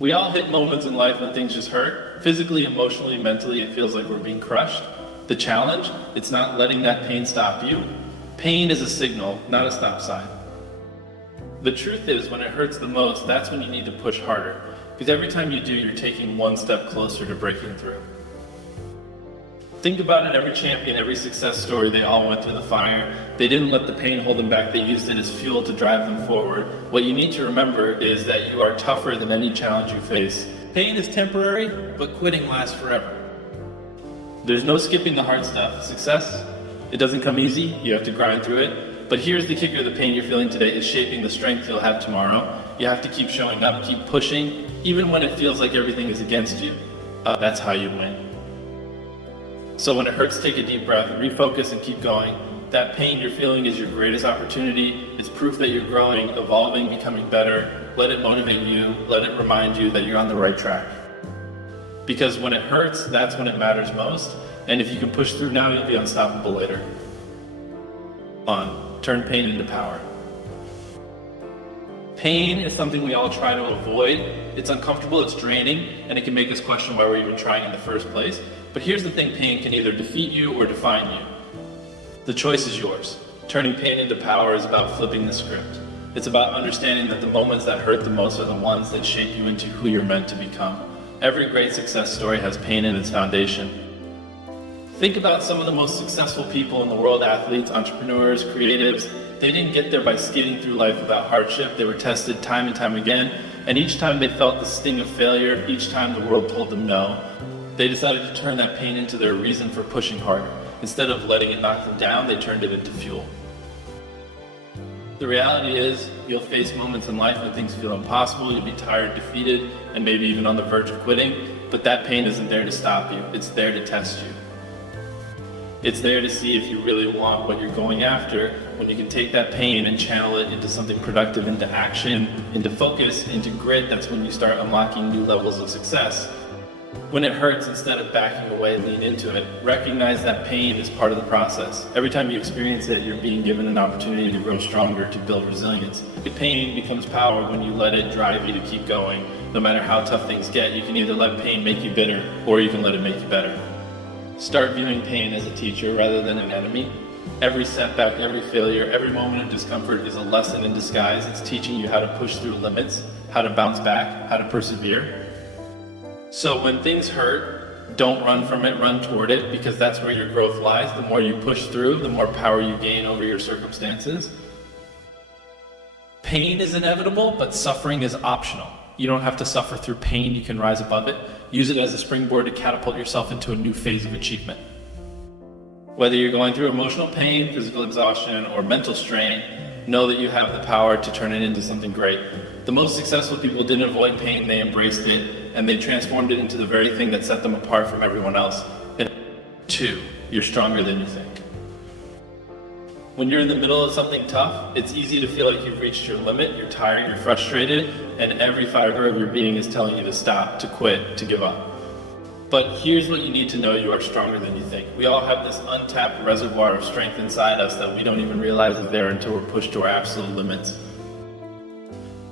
We all hit moments in life when things just hurt. Physically, emotionally, mentally, it feels like we're being crushed. The challenge, it's not letting that pain stop you. Pain is a signal, not a stop sign. The truth is, when it hurts the most, that's when you need to push harder. Because every time you do, you're taking one step closer to breaking through. Think about it, every champion, every success story, they all went through the fire. They didn't let the pain hold them back, they used it as fuel to drive them forward. What you need to remember is that you are tougher than any challenge you face. Pain is temporary, but quitting lasts forever. There's no skipping the hard stuff. Success, it doesn't come easy, you have to grind through it. But here's the kicker, the pain you're feeling today is shaping the strength you'll have tomorrow. You have to keep showing up, keep pushing, even when it feels like everything is against you. That's how you win. So when it hurts, take a deep breath, refocus and keep going. That pain you're feeling is your greatest opportunity. It's proof that you're growing, evolving, becoming better. Let it motivate you, let it remind you that you're on the right track. Because when it hurts, that's when it matters most. And if you can push through now, you'll be unstoppable later. Turn pain into power. Pain is something we all try to avoid. It's uncomfortable, it's draining, and it can make us question why we're even trying in the first place. But here's the thing, pain can either defeat you or define you. The choice is yours. Turning pain into power is about flipping the script. It's about understanding that the moments that hurt the most are the ones that shape you into who you're meant to become. Every great success story has pain in its foundation. Think about some of the most successful people in the world, athletes, entrepreneurs, creatives. They didn't get there by skidding through life without hardship. They were tested time and time again, and each time they felt the sting of failure, each time the world told them no, they decided to turn that pain into their reason for pushing harder. Instead of letting it knock them down, they turned it into fuel. The reality is, you'll face moments in life when things feel impossible, you'll be tired, defeated, and maybe even on the verge of quitting, but that pain isn't there to stop you, it's there to test you. It's there to see if you really want what you're going after. When you can take that pain and channel it into something productive, into action, into focus, into grit, that's when you start unlocking new levels of success. When it hurts, instead of backing away, lean into it. Recognize that pain is part of the process. Every time you experience it, you're being given an opportunity to grow stronger, to build resilience. The pain becomes power when you let it drive you to keep going. No matter how tough things get, you can either let pain make you bitter, or you can let it make you better. Start viewing pain as a teacher rather than an enemy. Every setback, every failure, every moment of discomfort is a lesson in disguise. It's teaching you how to push through limits, how to bounce back, how to persevere. So when things hurt, don't run from it, run toward it, because that's where your growth lies. The more you push through, the more power you gain over your circumstances. Pain is inevitable, but suffering is optional. You don't have to suffer through pain, you can rise above it. Use it as a springboard to catapult yourself into a new phase of achievement. Whether you're going through emotional pain, physical exhaustion, or mental strain, know that you have the power to turn it into something great. The most successful people didn't avoid pain, they embraced it, and they transformed it into the very thing that set them apart from everyone else. And 2, you're stronger than you think. When you're in the middle of something tough, it's easy to feel like you've reached your limit, you're tired, you're frustrated, and every fiber of your being is telling you to stop, to quit, to give up. But here's what you need to know, you are stronger than you think. We all have this untapped reservoir of strength inside us that we don't even realize is there until we're pushed to our absolute limits.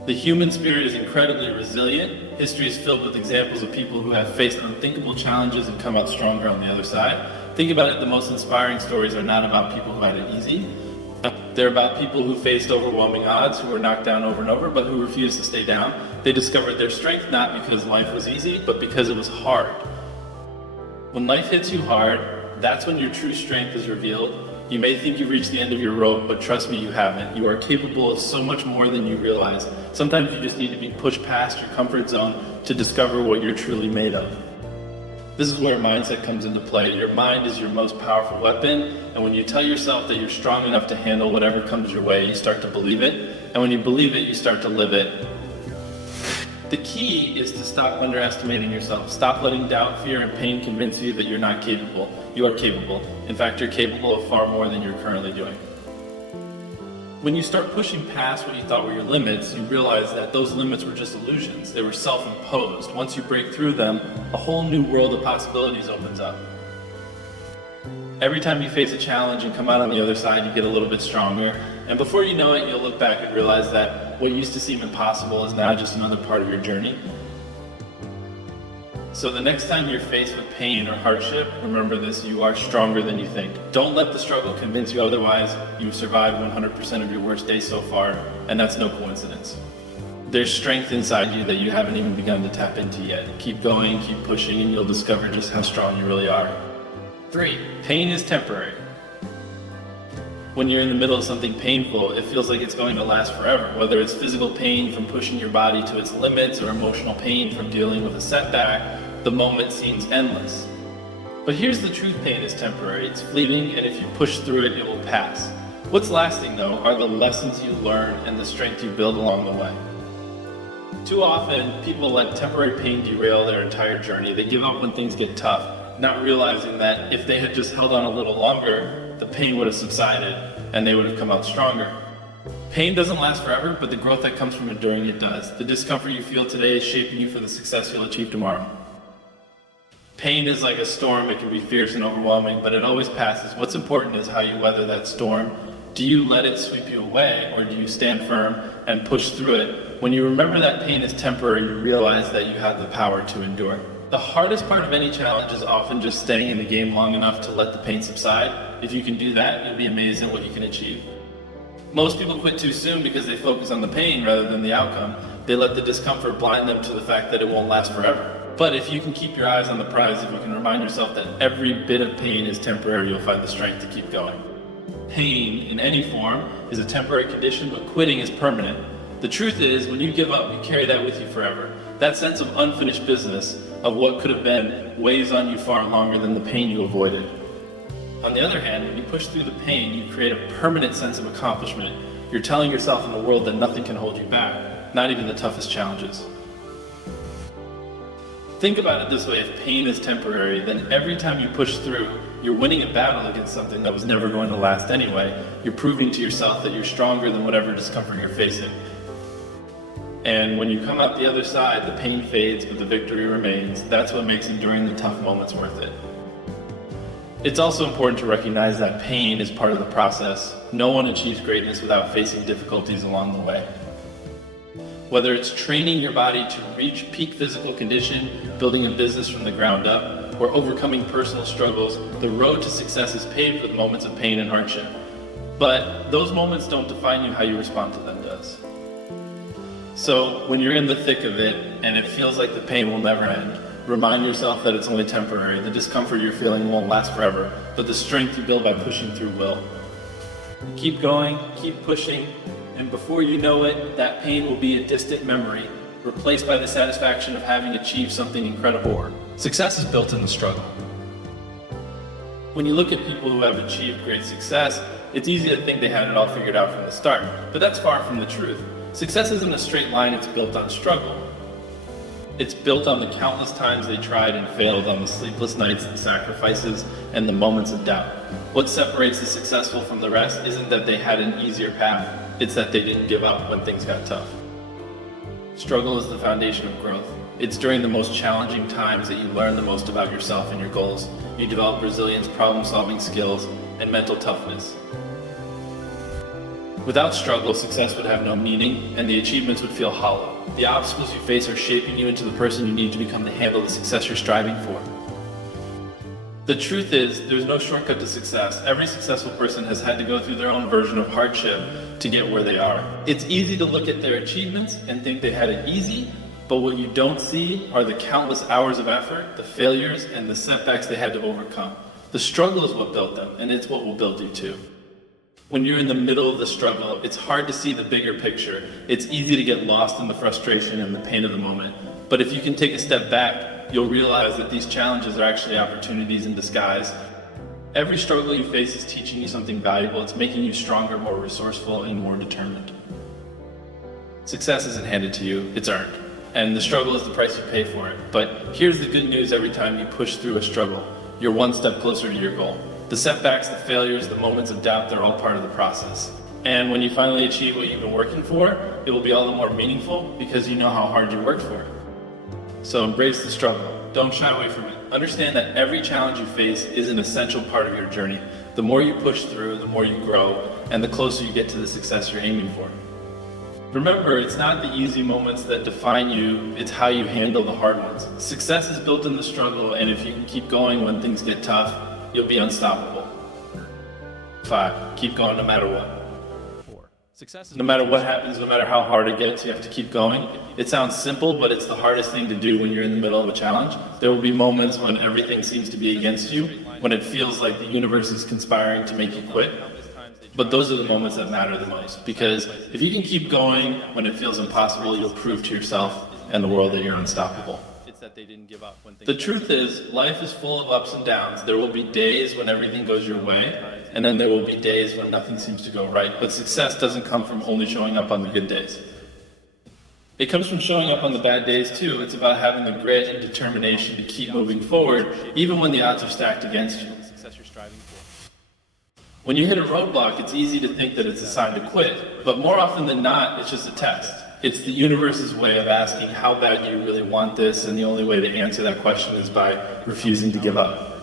The human spirit is incredibly resilient. History is filled with examples of people who have faced unthinkable challenges and come out stronger on the other side. Think about it, the most inspiring stories are not about people who had it easy. They're about people who faced overwhelming odds, who were knocked down over and over, but who refused to stay down. They discovered their strength not because life was easy, but because it was hard. When life hits you hard, that's when your true strength is revealed. You may think you've reached the end of your rope, but trust me, you haven't. You are capable of so much more than you realize. Sometimes you just need to be pushed past your comfort zone to discover what you're truly made of. This is where mindset comes into play. Your mind is your most powerful weapon, and when you tell yourself that you're strong enough to handle whatever comes your way, you start to believe it, and when you believe it, you start to live it. The key is to stop underestimating yourself. Stop letting doubt, fear, and pain convince you that you're not capable. You are capable. In fact, you're capable of far more than you're currently doing. When you start pushing past what you thought were your limits, you realize that those limits were just illusions. They were self-imposed. Once you break through them, a whole new world of possibilities opens up. Every time you face a challenge and come out on the other side, you get a little bit stronger. And before you know it, you'll look back and realize that what used to seem impossible is now just another part of your journey. So the next time you're faced with pain or hardship, remember this: you are stronger than you think. Don't let the struggle convince you otherwise. You've survived 100% of your worst days so far, and that's no coincidence. There's strength inside you that you haven't even begun to tap into yet. Keep going, keep pushing, and you'll discover just how strong you really are. 3. Pain is temporary. When you're in the middle of something painful, it feels like it's going to last forever. Whether it's physical pain from pushing your body to its limits or emotional pain from dealing with a setback, the moment seems endless. But here's the truth: pain is temporary, it's fleeting, and if you push through it, it will pass. What's lasting, though, are the lessons you learn and the strength you build along the way. Too often, people let temporary pain derail their entire journey. They give up when things get tough, not realizing that if they had just held on a little longer, the pain would have subsided and they would have come out stronger. Pain doesn't last forever, but the growth that comes from enduring it does. The discomfort you feel today is shaping you for the success you'll achieve tomorrow. Pain is like a storm. It can be fierce and overwhelming, but it always passes. What's important is how you weather that storm. Do you let it sweep you away, or do you stand firm and push through it? When you remember that pain is temporary, you realize that you have the power to endure. The hardest part of any challenge is often just staying in the game long enough to let the pain subside. If you can do that, you'll be amazed at what you can achieve. Most people quit too soon because they focus on the pain rather than the outcome. They let the discomfort blind them to the fact that it won't last forever. But if you can keep your eyes on the prize, if you can remind yourself that every bit of pain is temporary, you'll find the strength to keep going. Pain, in any form, is a temporary condition, but quitting is permanent. The truth is, when you give up, you carry that with you forever. That sense of unfinished business, of what could have been, weighs on you far longer than the pain you avoided. On the other hand, when you push through the pain, you create a permanent sense of accomplishment. You're telling yourself in the world that nothing can hold you back, not even the toughest challenges. Think about it this way: if pain is temporary, then every time you push through, you're winning a battle against something that was never going to last anyway. You're proving to yourself that you're stronger than whatever discomfort you're facing. And when you come out the other side, the pain fades, but the victory remains. That's what makes enduring the tough moments worth it. It's also important to recognize that pain is part of the process. No one achieves greatness without facing difficulties along the way. Whether it's training your body to reach peak physical condition, building a business from the ground up, or overcoming personal struggles, the road to success is paved with moments of pain and hardship. But those moments don't define you; how you respond to them does. So when you're in the thick of it and it feels like the pain will never end, remind yourself that it's only temporary. The discomfort you're feeling won't last forever, but the strength you build by pushing through will. Keep going, keep pushing, and before you know it, that pain will be a distant memory, replaced by the satisfaction of having achieved something incredible. Success is built in the struggle. When you look at people who have achieved great success, it's easy to think they had it all figured out from the start, but that's far from the truth. Success isn't a straight line, it's built on struggle. It's built on the countless times they tried and failed, on the sleepless nights and sacrifices and the moments of doubt. What separates the successful from the rest isn't that they had an easier path, it's that they didn't give up when things got tough. Struggle is the foundation of growth. It's during the most challenging times that you learn the most about yourself and your goals. You develop resilience, problem-solving skills, and mental toughness. Without struggle, success would have no meaning, and the achievements would feel hollow. The obstacles you face are shaping you into the person you need to become to handle the success you're striving for. The truth is, there's no shortcut to success. Every successful person has had to go through their own version of hardship to get where they are. It's easy to look at their achievements and think they had it easy, but what you don't see are the countless hours of effort, the failures, and the setbacks they had to overcome. The struggle is what built them, and it's what will build you too. When you're in the middle of the struggle, it's hard to see the bigger picture. It's easy to get lost in the frustration and the pain of the moment. But if you can take a step back, you'll realize that these challenges are actually opportunities in disguise. Every struggle you face is teaching you something valuable. It's making you stronger, more resourceful, and more determined. Success isn't handed to you, it's earned. And the struggle is the price you pay for it. But here's the good news: every time you push through a struggle, you're one step closer to your goal. The setbacks, the failures, the moments of doubt, they're all part of the process. And when you finally achieve what you've been working for, it will be all the more meaningful because you know how hard you worked for it. So embrace the struggle. Don't shy away from it. Understand that every challenge you face is an essential part of your journey. The more you push through, the more you grow, and the closer you get to the success you're aiming for. Remember, it's not the easy moments that define you, it's how you handle the hard ones. Success is built in the struggle, and if you can keep going when things get tough, you'll be unstoppable. 5. Keep going no matter what. No matter what happens, no matter how hard it gets, you have to keep going. It sounds simple, but it's the hardest thing to do when you're in the middle of a challenge. There will be moments when everything seems to be against you, when it feels like the universe is conspiring to make you quit. But those are the moments that matter the most, because if you can keep going when it feels impossible, you'll prove to yourself and the world that you're unstoppable. The truth is, life is full of ups and downs. There will be days when everything goes your way, and then there will be days when nothing seems to go right. But success doesn't come from only showing up on the good days. It comes from showing up on the bad days too. It's about having the grit and determination to keep moving forward, even when the odds are stacked against you. When you hit a roadblock, it's easy to think that it's a sign to quit, but more often than not, it's just a test. It's the universe's way of asking how bad you really want this, and the only way to answer that question is by refusing to give up.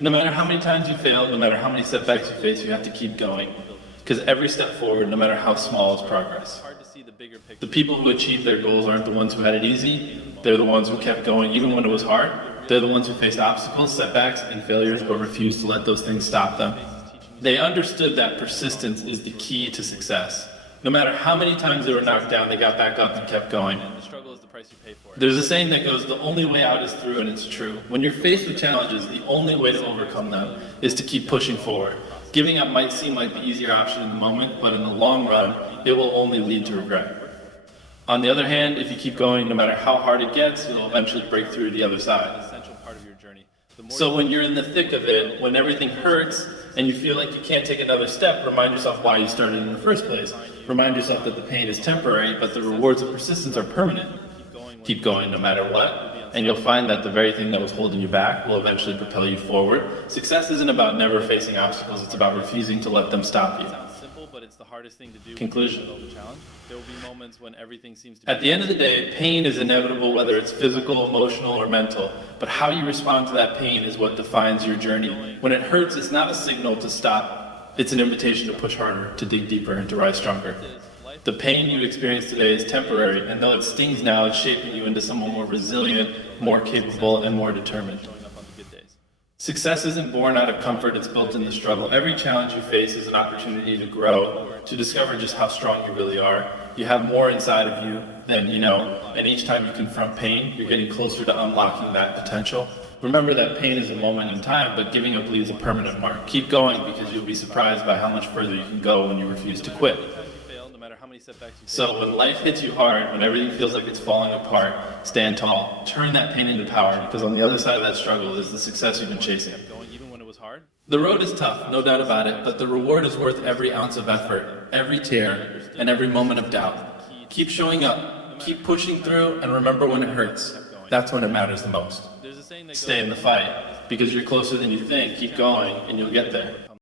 No matter how many times you fail, no matter how many setbacks you face, you have to keep going, because every step forward, no matter how small, is progress. The people who achieve their goals aren't the ones who had it easy, they're the ones who kept going even when it was hard. They're the ones who faced obstacles, setbacks, and failures, but refused to let those things stop them. They understood that persistence is the key to success. No matter how many times they were knocked down, they got back up and kept going. There's a saying that goes, the only way out is through, and it's true. When you're faced with challenges, the only way to overcome them is to keep pushing forward. Giving up might seem like the easier option in the moment, but in the long run, it will only lead to regret. On the other hand, if you keep going, no matter how hard it gets, you'll eventually break through to the other side. So when you're in the thick of it, when everything hurts, and you feel like you can't take another step, remind yourself why you started in the first place. Remind yourself that the pain is temporary, but the rewards of persistence are permanent. Keep going no matter what, and you'll find that the very thing that was holding you back will eventually propel you forward. Success isn't about never facing obstacles, it's about refusing to let them stop you. Conclusion. At the end of the day, pain is inevitable, whether it's physical, emotional, or mental. But how you respond to that pain is what defines your journey. When it hurts, it's not a signal to stop. It's an invitation to push harder, to dig deeper, and to rise stronger. The pain you experience today is temporary, and though it stings now, it's shaping you into someone more resilient, more capable, and more determined. Success isn't born out of comfort, it's built in the struggle. Every challenge you face is an opportunity to grow, to discover just how strong you really are. You have more inside of you than you know, and each time you confront pain, you're getting closer to unlocking that potential. Remember that pain is a moment in time, but giving up leaves a permanent mark. Keep going, because you'll be surprised by how much further you can go when you refuse to quit. So when life hits you hard, when everything feels like it's falling apart, stand tall. Turn that pain into power, because on the other side of that struggle is the success you've been chasing. The road is tough, no doubt about it, but the reward is worth every ounce of effort, every tear, and every moment of doubt. Keep showing up, keep pushing through, and remember when it hurts. That's when it matters the most. Stay in the fight, because you're closer than you think. Keep going, and you'll get there.